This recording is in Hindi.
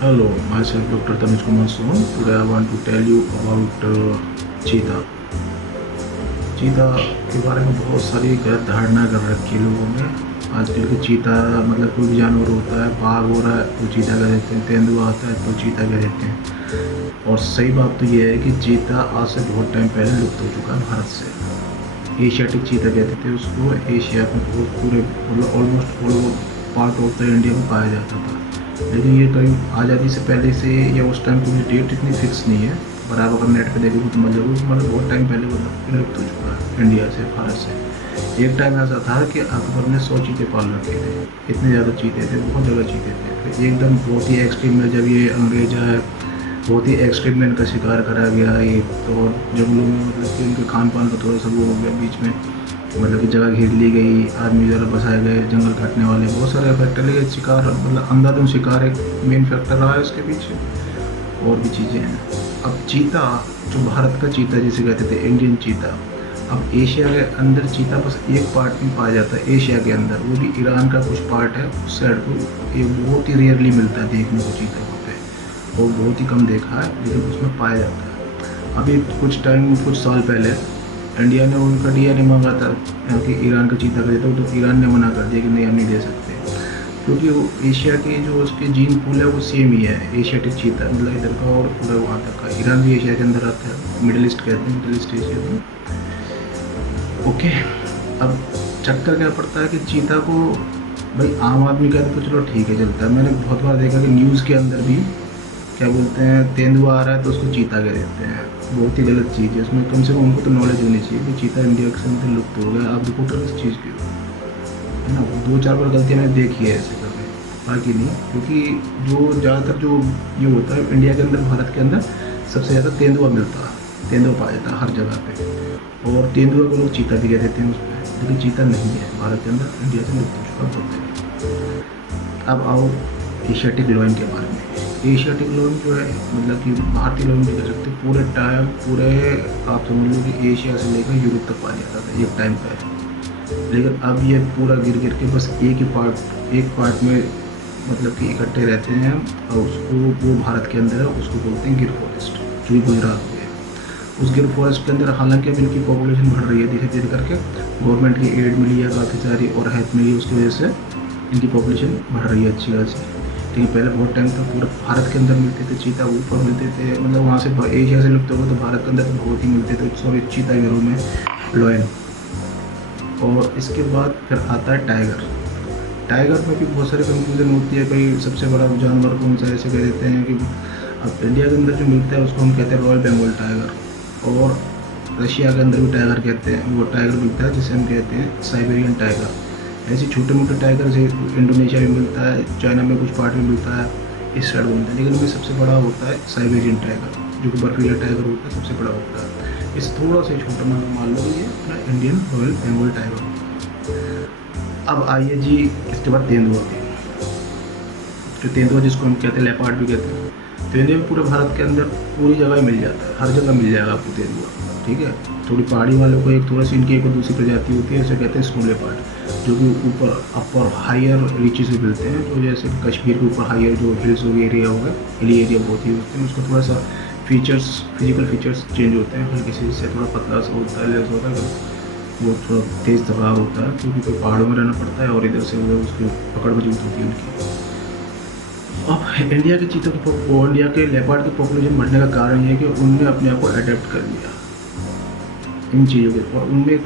Hello, myself Dr. Tanuj Kumar Sohn. Today I want to tell you about चीता। चीता के बारे में बहुत सारी गलत धारणा कर रखी है लोगों ने। आजकल के चीता मतलब कोई भी जानवर होता है, बाघ हो रहा है तो चीता कह देते हैं, तेंदुआ आता है तो चीता कह देते हैं। और सही बात तो ये है कि चीता आज से बहुत टाइम पहले लुप्त हो चुका है भारत से। एशियाटिक चीता कहते थे उसको। एशिया में बहुत पूरे मतलब almost all part of the India में पाया जाता था। लेकिन ये करीब आज़ादी से पहले से या उस टाइम की डेट इतनी फिक्स नहीं है, पर आप अगर नेट पे देखोगे तो मतलब बहुत टाइम पहले मतलब विलुप्त हो चुका है इंडिया से, भारत से। एक टाइम ऐसा था कि अकबर ने 100 चीते पाल रखे थे। इतने ज़्यादा चीते थे, बहुत ज़्यादा चीते थे। फिर एकदम बहुत ही एक्सट्रीम में जब ये अंग्रेज आए, बहुत ही एक्सट्रीम में इनका शिकार करा गया। ये तो जंगलों में मतलब कि उनके खान पान का थोड़ा सा वो हो गया बीच में, मतलब कि जगह घेर ली गई, आदमी ज़्यादा बसाए गए, जंगल काटने वाले बहुत सारे फैक्टर लगे। शिकार मतलब अंधाधुन शिकार एक मेन फैक्टर रहा है इसके पीछे, और भी चीज़ें हैं। अब चीता, जो भारत का चीता जिसे कहते थे इंडियन चीता, अब एशिया के अंदर चीता बस एक पार्ट में पाया जाता है। एशिया के अंदर, वो भी ईरान का कुछ पार्ट है उस साइड को। ये बहुत ही रेयरली मिलता है देखने को चीता वहाँ पे, और बहुत ही कम देखा है, लेकिन उसमें पाया जाता है। अभी कुछ साल पहले इंडिया ने उनका डीएनए मांगा था कि ईरान का चीता का देता, तो ईरान ने मना कर दिया कि नहीं, हम नहीं दे सकते, क्योंकि वो एशिया के जो उसके जीन पूल है वो सेम ही है। एशियाटिक चीता मतलब इधर का और पूरा वहाँ तक का। ईरान भी एशिया के अंदर आता है, मिडिल ईस्ट कहते हैं, मिडिल ईस्ट एशिया में। ओके, अब चक्कर क्या पड़ता है कि चीता को भाई आम आदमी कहते तो चलो ठीक है, चलता है। मैंने बहुत बार देखा कि न्यूज़ के अंदर भी क्या बोलते हैं, तेंदुआ आ रहा है तो उसको चीता कह देते हैं। बहुत ही गलत चीज़ है। उसमें कम से कम उनको तो नॉलेज होनी चाहिए कि चीता इंडिया के अंदर लुप्त हो गया, आप रिपोर्टर किस चीज़ की हो, है ना। 2-4 बार गलतियाँ मैंने देखी है ऐसे करने, बाकी नहीं। क्योंकि जो ज़्यादातर जो ये होता है इंडिया के अंदर, भारत के अंदर सबसे ज़्यादा तेंदुआ मिलता है, तेंदुआ पाया जाता है हर जगह पे। और तेंदुआ को लोग चीता भी कह देते हैं उसमें, लेकिन चीता नहीं है भारत के अंदर, इंडिया से लुप्त हो चुका बोलते हैं। अब आओ एशियाटिक लॉयन के बारे में। एशियाटिक लॉयन जो है मतलब कि भारतीय लॉयन भी कह सकते, पूरे टाइम पूरे आप समझ लो कि एशिया से लेकर यूरोप तक पाया जाता था एक टाइम पर। लेकिन अब ये पूरा गिर गिर के बस एक पार्ट में मतलब कि इकट्ठे रहते हैं। और उसको वो भारत के अंदर है, उसको बोलते हैं गिर फॉरेस्ट, जो कि गुजरात में है। उस गिर फॉरेस्ट के अंदर हालांकि अब इनकी पॉपुलेशन बढ़ रही है धीरे धीरे करके, गवर्नमेंट की एड मिली है काफ़ी सारी और हेल्प मिली है, उसकी वजह से इनकी पॉपुलेशन बढ़ रही है अच्छी खासी। लेकिन पहले बहुत टाइम तक पूरे भारत के अंदर मिलते थे चीता, ऊपर मिलते थे, मतलब वहाँ से एशिया से लुप्त हो गए तो भारत के अंदर तो बहुत ही मिलते थे। सॉरी, चीता के रूप में लॉयन। और इसके बाद फिर आता है टाइगर। टाइगर में भी बहुत सारी कंफ्यूजन होती है, भाई सबसे बड़ा जानवर कौन सा है, ऐसे कह देते हैं कि अब इंडिया के अंदर जो मिलता है उसको हम कहते हैं रॉयल बंगाल टाइगर। और रशिया के अंदर भी टाइगर कहते हैं, वो टाइगर मिलता है जिसे हम कहते हैं साइबेरियन टाइगर। ऐसे छोटे मोटे टाइगर से इंडोनेशिया में मिलता है, चाइना में कुछ पार्ट में मिलता है, इस साइड मिलता है। लेकिन उनमें सबसे बड़ा होता है साइबेरियन टाइगर, जो कि बर्फीला टाइगर होता है, सबसे बड़ा होता है। इस थोड़ा सा छोटा मान लो ये अपना इंडियन रॉयल बंगाल टाइगर होता है। अब आइए जी, इसके बाद तेंदुआ की। जो तेंदुआ जिसको हम कहते हैं लेपार्ड भी कहते हैं, तेंदुआ पूरे भारत के अंदर पूरी जगह मिल जाता है, हर जगह मिल जाएगा आपको तेंदुआ, ठीक है। थोड़ी पहाड़ी वालों को एक थोड़ा सी इनकी एक दूसरी प्रजाति होती है, इसे कहते हैं स्नो लेपार्ड, जो कि ऊपर अपर हायर रीचेस में मिलते हैं। तो जैसे कश्मीर के ऊपर हायर जो हिल्स हो एरिया होगा, हिली एरिया बहुत ही होते हैं, उसको थोड़ा सा फिजिकल फीचर्स चेंज होते हैं, हल्की सी से थोड़ा पतला सा होता है, लेस होता है, वो थोड़ा तेज़ तर्रार होता है, क्योंकि कोई पहाड़ों में रहना पड़ता है और इधर से उधर उसकी पकड़ मजबूत होती है उनकी। अब इंडिया के इंडिया के लेपर्ड की पॉपुलेशन बढ़ने का कारण ये है कि उनने अपने आप को अडेप्ट कर लिया इन चीज़ों के, और उनमें